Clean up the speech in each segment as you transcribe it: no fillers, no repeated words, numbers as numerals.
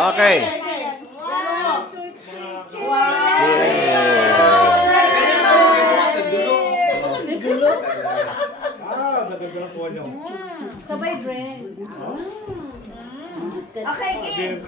Okay. Sabay drink. Okay, game.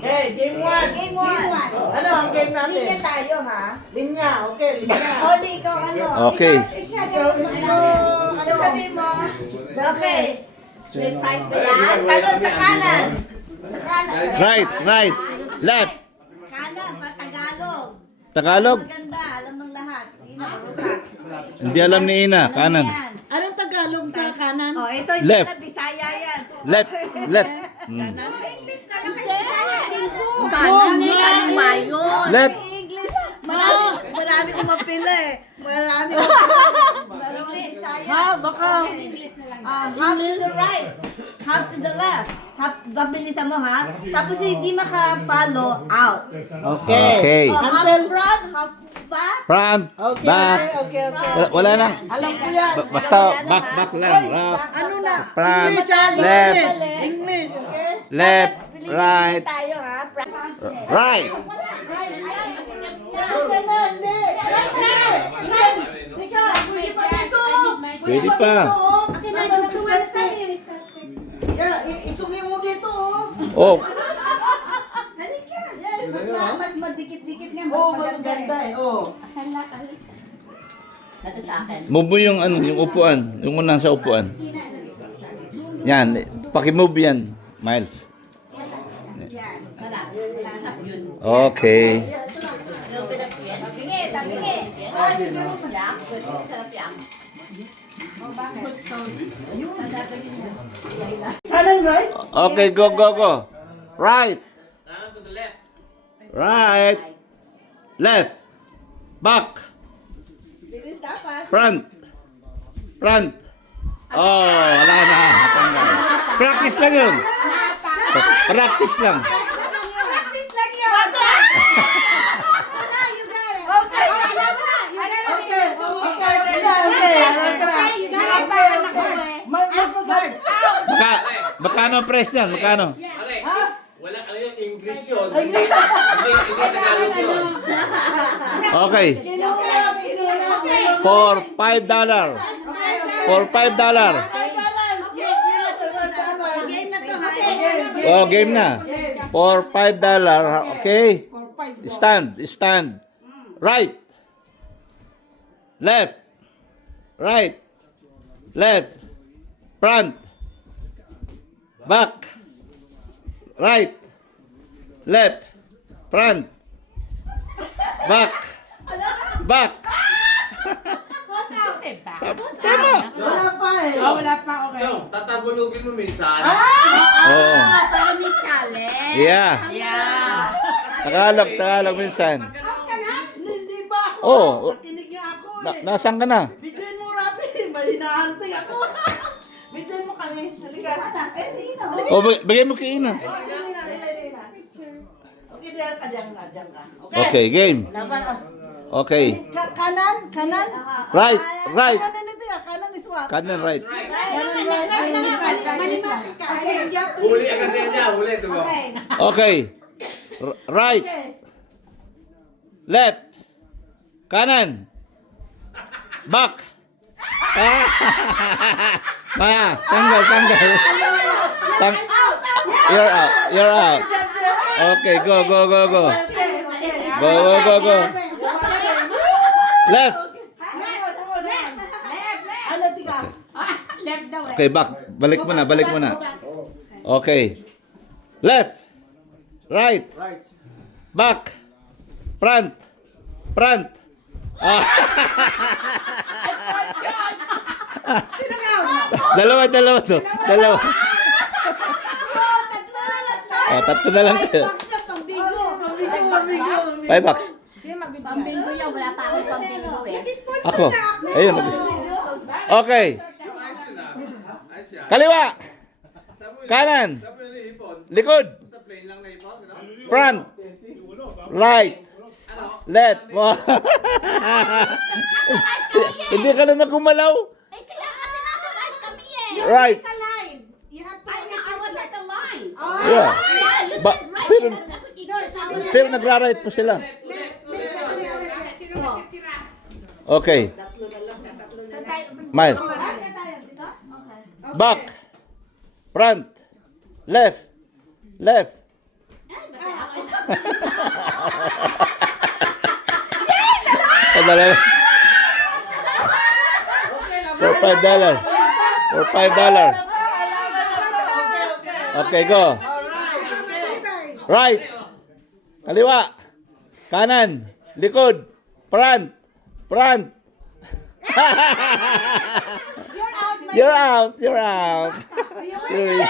Hey, game 1. Game 1. Ano ang game natin? Linya tayo, ha? Linya, okay, linya. Oli, ikaw ano? Okay. Ano sabihin mo? Okay. May prize ba yan? Talon sa kanan. Sa kanan. Right. Left. Kanan, Tagalog. Tagalog. Maganda, alam ng lahat. Ina, marunong. Hindi alam ni Ina. Alam Kanan. mo yan. Anong Tagalog sa kanan? Oh, ito yung Left. Bisaya yan. Left. English na lang kayo Bisaya. Kanan, mayo. Left. English. Marami kong mapila eh. Marami kong mapila. Bisaya. Ha, baka. Half to the right. Half to the left. Half, babilisan mo ha. Tapos yung hindi maka-follow, out. Okay. Oh, half front, half back. Front. Okay, Back. okay. Wala na. Alam ko yan. Basta back lang. Ano na? Front. English, ah, Left. English, okay? Left. Piliin Right. tayo ha. Right. Pwede pa. Isugi mo dito, oh. Oh. Halika. Mas madikit-dikit nga. Mas Oh, maganda maganda eh. eh, oh. Ito sa akin. Move mo yung ano, yung upuan. Yung unang sa upuan. Yan. Paki-move yan, Miles. Yan. Wala. Yun. Okay. Tabingi, tabingi. Jack, sarap yan. Kanan, right? Okay, go. Right. Right. Left. Back. Bilis dapat. Front. Oh, wala na. Natanggal. Practice lang yun. Practice lang. Practice lang yun. Okay, alam mo na. Magkano ang price yan? Magkano? Wala ano yung English yun. Hindi Tagalog yun. Okay. For $5. For $5. Game na to ha. Oh, game na. For $5. Okay. Stand. Right. Left. Right. Left. Front. Back. Right. Left. Front. Back. Tama. Wala pa eh. Wala pa, okay. Chong, tatagulugin mo minsan. Oo. Para may challenge. Yeah. Yeah. Tagalog minsan. Hindi pa ako. Oh. Nakinig niya ako eh. Nasaan ka na? Bidyoin mo, Rabi. May hinahanting ako. Bidyoin mo kami. Halika. Eh, sige na. Oh, bigay mo kay Ina. Oh, sige na. Okay, diyan ka. Okay, game. Laban. Okay. Kanan. Right. Kanan ito yan. Kanan is what? Kanan, right. Kanan, right. Okay. Huli agad niya, huli. Diba? Okay. Okay. Right. Left. Kanan. Back. Tanggal. You're out. Okay, go. Go. Left. Ano, tika? Left daw eh. Okay, back. Balik mo na. Okay. Left. Right. Back. Front. Dalawa to. Oh, tatlo na lang tayo. $5. Pambingo yan. Wala pa akong pambingo eh. Ako. Ayun. Okay. Kaliwa. Kanan. Likod. Front. Right. Left. Hindi ka naman gumalaw. Ay, kailangan kasi nasa live kami eh. Right. Sa live. You have to. I was at the line. Yeah. Yeah, you Ba- said right. Pero nagra-right po sila. Okay. Miles. Back. Front. Left. Left. $5. For $5. For $5. Okay, go. Right. Kaliwa. Kanan. Likod. Front. Front. You're out. You're out. You're out.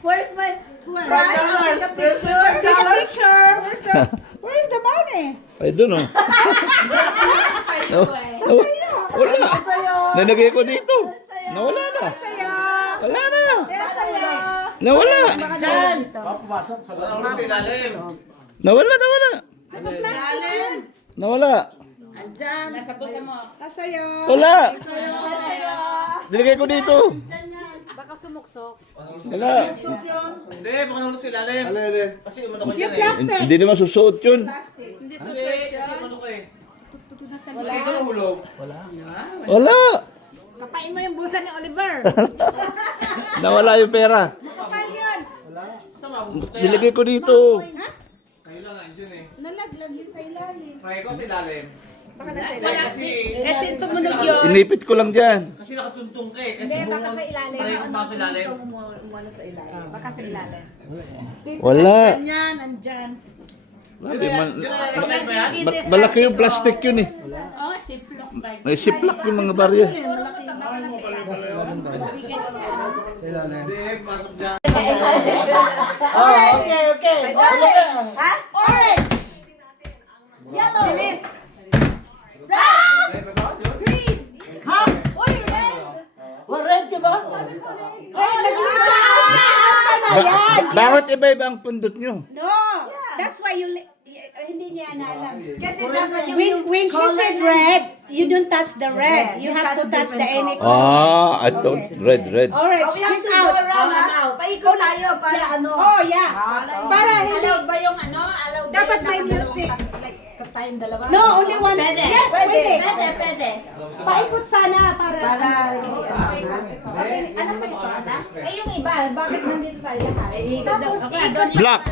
Where's my prize? Take a picture. Take a picture. Where's the money? I don't know. No, no, wala na. Nalagay ko dito. Nawala na. Wala na. Nawala. Nawala, nawala. Nawala. Nasa pusa mo. Wala. Nilagay ko dito. Baka sumuksok. Wala. Hindi, baka nalulog sa ilalim. Kasi umano ko dyan Hindi naman susuot yun. Hindi, kasi umano ko eh. Wala. Hindi ka nahulog. Wala. Kapain mo yung busa ni Oliver. Nawala yung pera. Tama, bubuk kaya. Nilagay ko dito. Kayo lang andyan eh. Nalaglag yun sa ilalim. Try ko sa ilalim. Kasi tumunog yun. Inipit ko lang dyan. Kasi nakatuntong ka eh. Kasi Hindi, baka sa ilalim. Try ko pa sa ilalim. Umano sa ilalim. Baka sa ilalim. Wala. Yan, andyan. Malaki yung plastic yun eh. Oh, siplok bag. May siplak yung mga barya. Hindi, pasok dyan. Okay. Ha? Orange! Yellow! Bilis! Green! Ha? Uy, red! Red ka ba? Ay, Bakit iba-iba ang pundot nyo? No! That's why you... Hindi niya alam. Kasi dapat yung When she color said ng- red, you don't touch the red. Red. You You have to touch touch the different any color. color. I thought red. Alright, Oh, we have she's to go out. around, ha? Paikot tayo para ano. Oh, yeah. Para hindi... Allowed ba yung ano? Allowed ba Dapat yung may naka- music. Like, tayong dalawa? No, only one. Pwede. Yes, pwede. Pwede. Paikot sana para... Para okay, ano sa ito, ana? Eh, yung iba, bakit nandito tayo lahat? Tapos ikot. Black.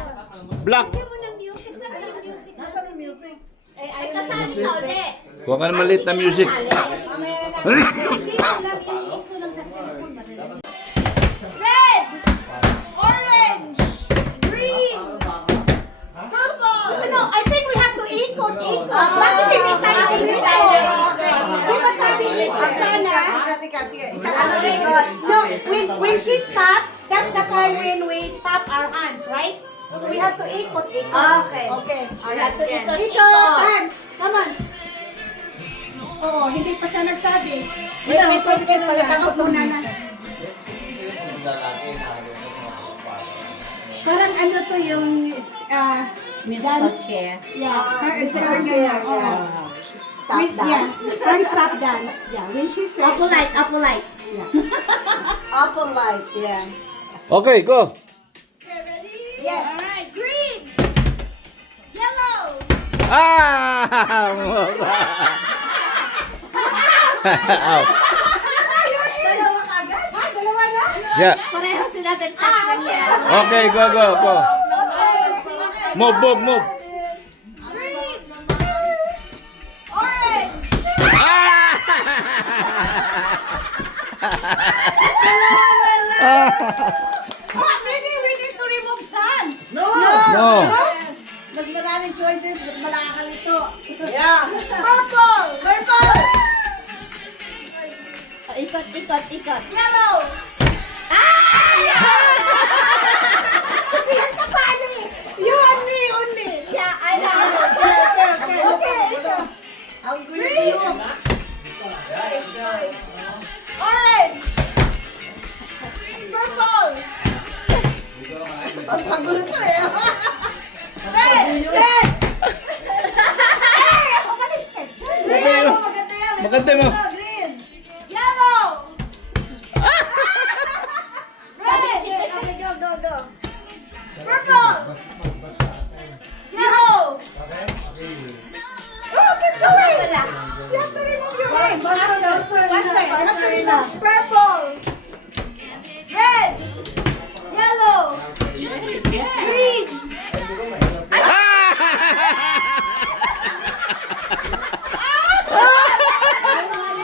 Black. Lagyan mo ng music. Saan yung music? Nasaan yung music? Eh, kasali ka ulit. Kuha ka ng maliit na music. Mamaya na lang. Hindi na lang yung ikso lang sa cellphone. Red! Orange! Green! Purple! No, I think we have to ikot. Bakit hindi tayo ikot? Di ba sabi ikot sana? Tika. Isang ano ikot. No, when she stop, that's the time when we stop our hands, right? So we have to ikot. Okay. Okay. We have to ikot. Ikot, hands. Come on. Oo, hindi pa siya nagsabi. Wait, pagkakot muna na. Parang ano to yung dance. Yeah. Stop Yeah, dance. parang stop dance. Yeah, when she says... Apple light. Apple light, yeah. Okay, go. Yes. Alright, green! Yellow! Ah! Out. Dalawa kagad? Dalawa na? Yeah. Pareho sila touch ng yellow. Okay, go. Move. Green! Orange! Maybe we need to remove sun. No! Mas maraming choices, mas malakakalito. Yeah. Purple! Ikot. Yellow! Yan kasali. You and me only. Yeah, I know. Okay, ikaw. Ang gulo. Orange! Purple! Ang gulo to eh. Red! Hey, ako malis ka dyan. Green! Maganda yan. Maganda mo. Green! Yellow! Faster. Purple. Red. Yellow. Green.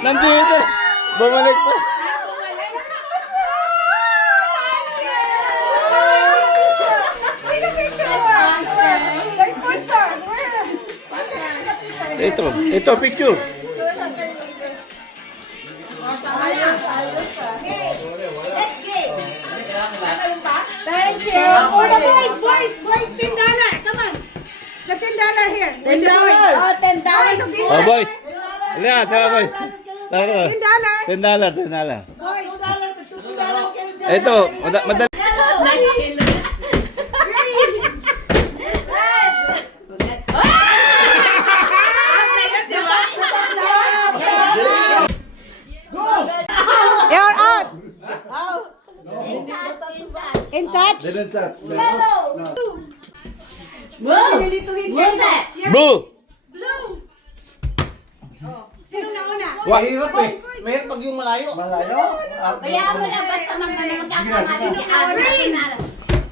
Nandito. Bumalik pa. Ito picture. Okay. Next game. Thank you. For the boys, $10. Come on. The $10 here. For the boys. Oh, $10. Oh, boys. Halika, tara, boys. Tara, tara. $10. $10. Boys. Ito, madali. You're out. In touch. Yellow. Sinilituhin ko. Blue. Sino nauna? Mahirap eh. Mahirap pag yung malayo. Kaya mo na basta magkakasama si Green.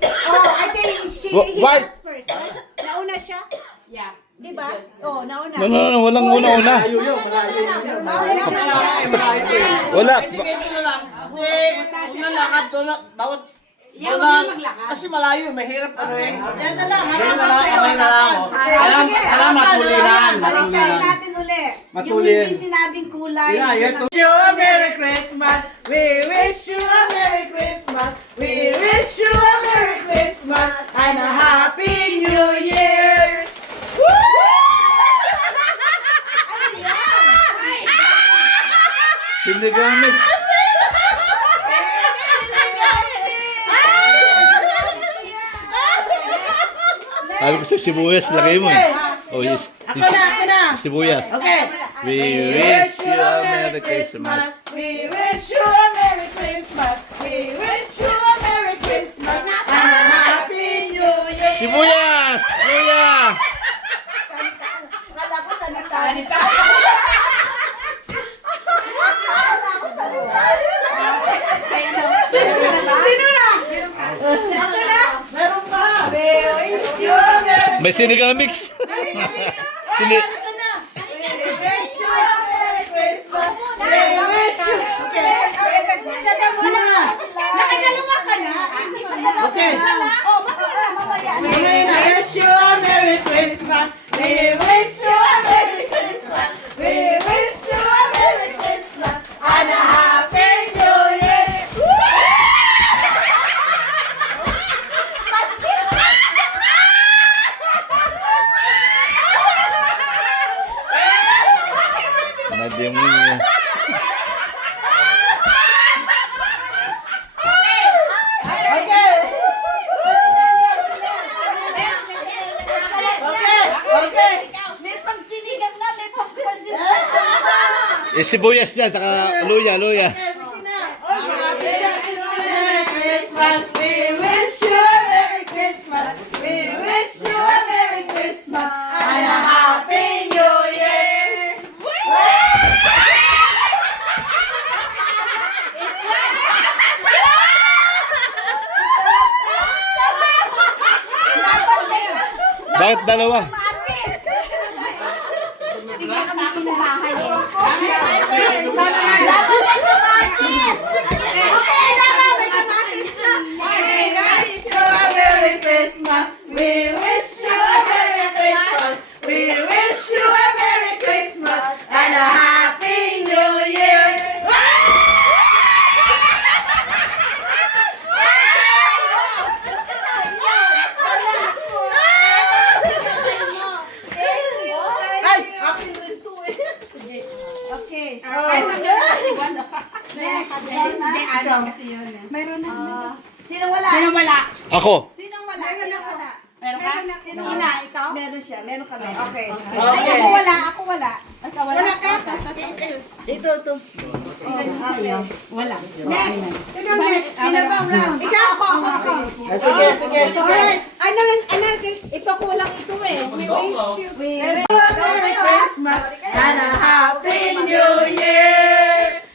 Oh, I think she White. hits first. Right? Nauna siya? Yeah. Diba? Oh, nauna. No, walang una. Wala. Hindi kayo ito na lang. Huwag na lakad to na. Bawat kasi malayo, mahirap ano eh. Yan na lang. Yan na lang, kamay na lang. Alam, matuliran. Baliktarin natin uli. Yung hindi sinabing kulay. Yeah, yun yeah, ang- Wish you a Merry Christmas. We wish you a Merry Christmas. We wish you a Merry Christmas and a Happy New Year. Ano yan? Hindi gamit. Sabi ko sa sibuyas, lagay mo eh. Oh, yes. Ako na. Sibuyas. Okay. We wish you a Merry Christmas. We wish you a Merry Christmas. We wish you a Merry Christmas and a Happy New Year. Sibuyas! Luya! Akala ko sanita. Akala ko sanita. Sino na? Ako na? Meron pa. We wish you a Merry May sinigang mix. Sini We wish you a Merry Christmas. We wish you. Okay. Siya daw wala. Nakadalawa ka na. Okay. Oh, mamaya. We wish you a Merry Christmas. We wish you a Merry Christmas. We wish you a Merry Christmas and a Happy New Year. Nadim niya. Okay. Okay. May pangsinigang na, may pangpasinag pa. Eh, sibuyas yan, saka luya. Merry Christmas. We wish you a Merry Christmas. We wish you a Merry Christmas and a Happy New Year. Bakit dalawa? Matis! Hindi ka kami kinabahay eh. Dapat may kamatis! Okay, dapat may kamatis na. We wish you a Merry Christmas. We wish you a Merry Christmas. We wish you a Merry Christmas and a Happy New Year. Ay, akin rin to eh. Okay. Next. Meron na. Sino wala? Ako. Sinong wala? Sinong wala? Meron ka? Sinong wala? Ikaw? Meron siya. Meron kami. Okay. Okay. Ay, ako wala. Ako wala. Wala ka? Ito. Okay. Wala. Next. Sino next? Sino bang round? Ikaw, ako. Sige. Alright. Ano, ito kulang ito eh. We wish you. We wish Merry Christmas and a Happy New Year.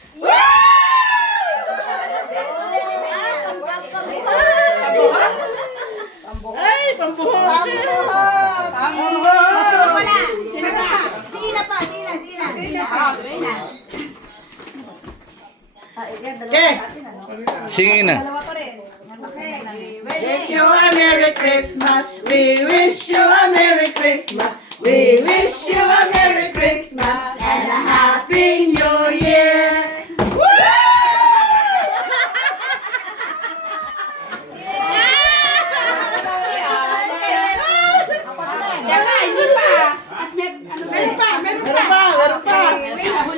Yan, dalawa Okay. sa atin, ano? Singin na. Dalawa pa rin. Okay. Wish you a Merry Christmas. We wish you a Merry Christmas. We wish you a Merry Christmas and a Happy New Year. Meron pa. Meron pa.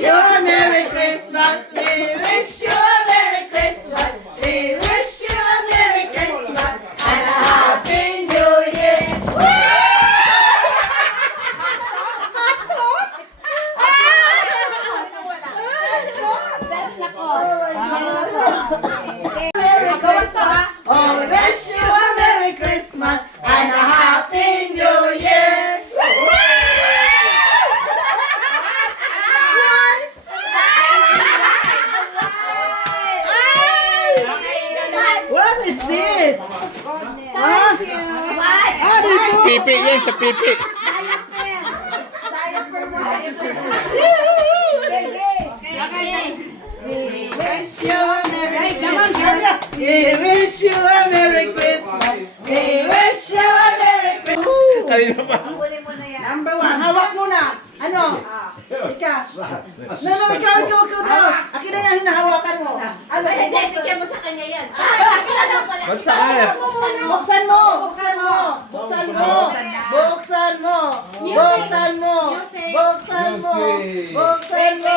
You a Merry Christmas. We wish you a Merry Christmas. We wish you a Merry Christmas and a Happy New Year. Oh, we wish you a Merry Christmas and a Happy New Year. What is this? Pipi yan, sa pipi. Diaper mo. Wish you a Merry Christmas. We wish you a Merry Christmas. We wish you a Merry Christmas. Kanina pa. Huli mo na yan. Number 1, hawak mo na. Ano? Ika. Ikaw. Akin na yan, hinahawakan mo. Ano? Hindi, bigyan mo sa kanya yan. Akin na daw pala. Ba't sa kanya? Buksan mo. Buksan mo. Buksan mo. Buksan mo. Buksan mo. Buksan mo. Buksan mo.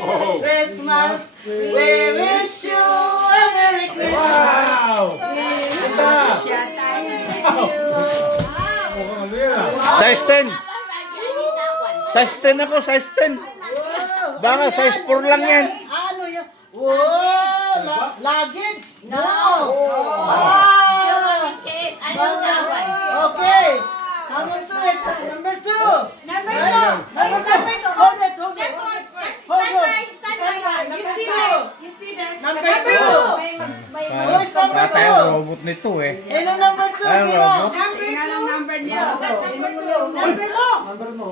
Oh, Christmas. We wish you a Merry Christmas. Size 10. Size 10 ako, size 10. Baka size 4 lang yan. Ano yan? Wow! Luggage? No! Ah! Okay. Come on to it. Number 2. Number Number 2. Hold it. Hold it. Hold it. Stand by. You stay there. You stay there. Number 2. Who is number 2? robot nito eh. Sino number 2? Sino? Number niya. Number mo.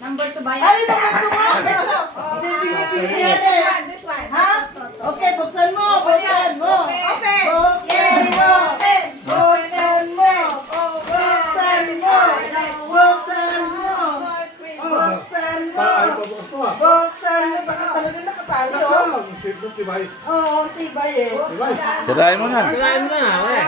Number 2 ba yan? Ay, number 2 mo. Pili yan eh. This one. Ha? Okay, buksan mo. Buksan mo. Open. Buksan mo. Buksan mo. Buksan mo. Buksan mo. Buksan mo. Buksan mo. Baka talaga nakatali, oh. Oo, tibay eh. Sirain mo na. Sirain mo na, eh.